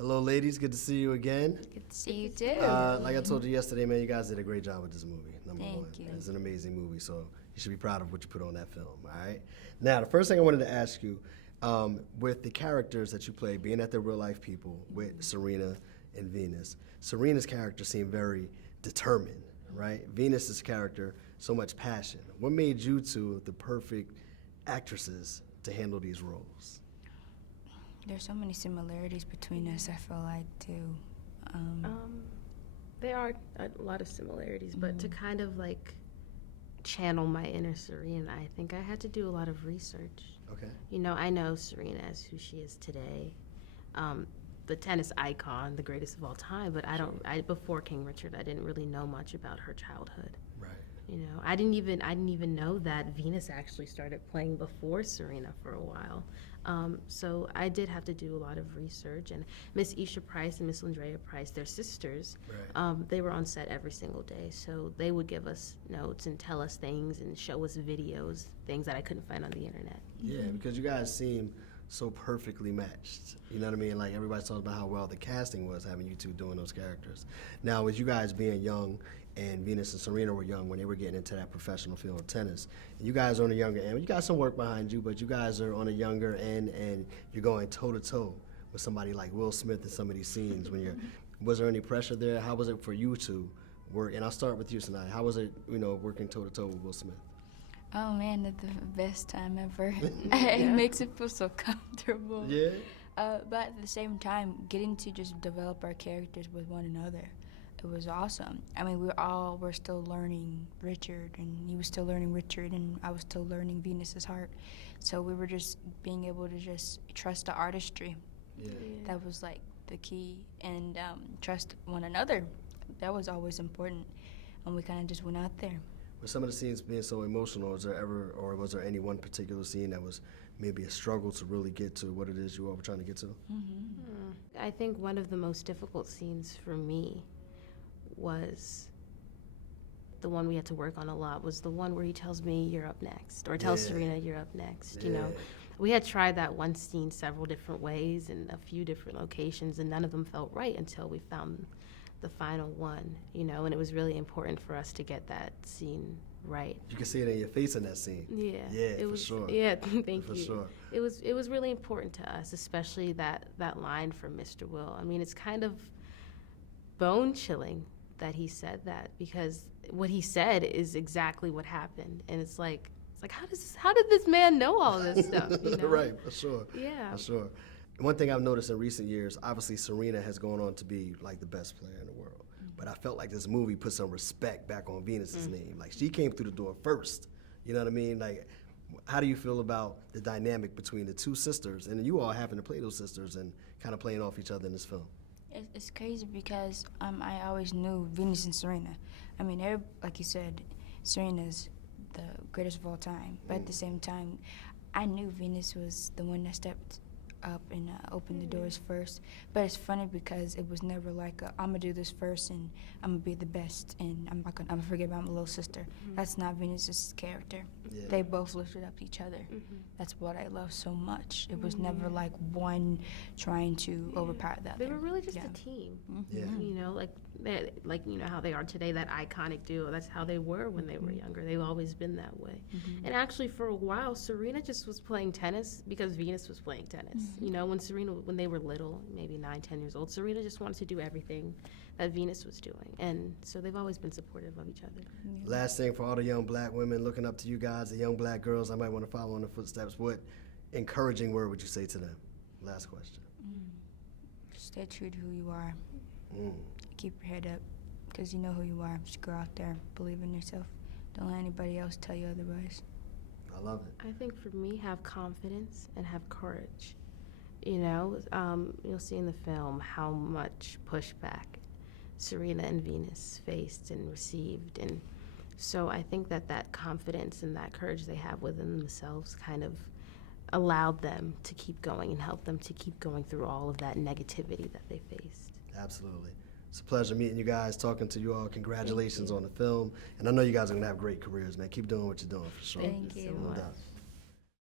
Hello, ladies. Good to see you again. Good to see you too. Like I told you yesterday, man, you guys did a great job with this movie. Number one, Thank you. It's an amazing movie, so you should be proud of what you put on that film. All right. Now, the first thing I wanted to ask you, with the characters that you play, being that they're real life people, with Serena and Venus, Serena's character seemed very determined, right? Venus's character, so much passion. What made you two the perfect actresses to handle these roles? There's so many similarities between us, I feel like, too. There are a lot of similarities, but to kind of like channel my inner Serena, I think I had to do a lot of research. Okay. You know, I know Serena as who she is today, the tennis icon, the greatest of all time, but before King Richard, I didn't really know much about her childhood. Right. You know, I didn't even know that Venus actually started playing before Serena for a while. So I did have to do a lot of research. And Miss Isha Price and Miss Landrea Price, they're sisters. Right. They were on set every single day, so they would give us notes and tell us things and show us videos, things that I couldn't find on the internet. Yeah, because you guys seem so perfectly matched. You know what I mean? Like, everybody's talking about how well the casting was having you two doing those characters. Now, with you guys being young, and Venus and Serena were young when they were getting into that professional field of tennis, and you guys are on a younger end. You got some work behind you, but you guys are on a younger end, and you're going toe-to-toe with somebody like Will Smith in some of these scenes. Was there any pressure there? How was it for you to work? And I'll start with you tonight. How was it, working toe-to-toe with Will Smith? Oh man, that's the best time ever. It makes it feel so comfortable. Yeah. But at the same time, getting to just develop our characters with one another, it was awesome. I mean, we're still learning Richard, and he was still learning Richard, and I was still learning Venus's heart. So we were just being able to just trust the artistry. Yeah. That was like the key, and trust one another. That was always important, and we kind of just went out there. With some of the scenes being so emotional, was there any one particular scene that was maybe a struggle to really get to what it is you all were trying to get to? I think one of the most difficult scenes for me was the one we had to work on a lot, was the one where he tells me you're up next, or tells Serena you're up next. You know, we had tried that one scene several different ways in a few different locations, and none of them felt right until we found the final one, and it was really important for us to get that scene right. You can see it in your face in that scene. Yeah, for sure. Yeah, thank you. For sure. It was really important to us, especially that line from Mr. Will. I mean, it's kind of bone chilling that he said that, because what he said is exactly what happened, and it's like how did this man know all this stuff? Right, for sure. Yeah, for sure. One thing I've noticed in recent years, obviously Serena has gone on to be like the best player in the world, but I felt like this movie put some respect back on Venus's name. Like, she came through the door first. You know what I mean? Like, how do you feel about the dynamic between the two sisters, and you all having to play those sisters and kind of playing off each other in this film? It's crazy because I always knew Venus and Serena. I mean, like you said, Serena's the greatest of all time. But at the same time, I knew Venus was the one that stepped up and opened the doors first. But it's funny because it was never like I'm gonna do this first and I'm gonna be the best and I'm gonna forget about my little sister. That's not Venus's character. Yeah. They both lifted up each other. That's what I love so much. It was never like one trying to overpower the other. they were really just a team. Yeah. Like how they are today, that iconic duo. That's how they were when they were younger. They've always been that way. And actually, for a while, Serena just was playing tennis because Venus was playing tennis. When they were little, maybe 9, 10 years old, Serena just wanted to do everything that Venus was doing, and so they've always been supportive of each other. Last thing, for all the young black women looking up to you guys, the young black girls, I might want to follow in the footsteps. What encouraging word would you say to them? Last question. Stay true to who you are. Keep your head up, because you know who you are. Just go out there, believe in yourself. Don't let anybody else tell you otherwise. I love it. I think for me, have confidence and have courage. You'll see in the film how much pushback Serena and Venus faced and received, and so I think that confidence and that courage they have within themselves kind of allowed them to keep going and helped them to keep going through all of that negativity that they faced. Absolutely. It's a pleasure meeting you guys, talking to you all. Congratulations on the film. And I know you guys are going to have great careers, man. Keep doing what you're doing, for sure. Thank you. so No much. doubt.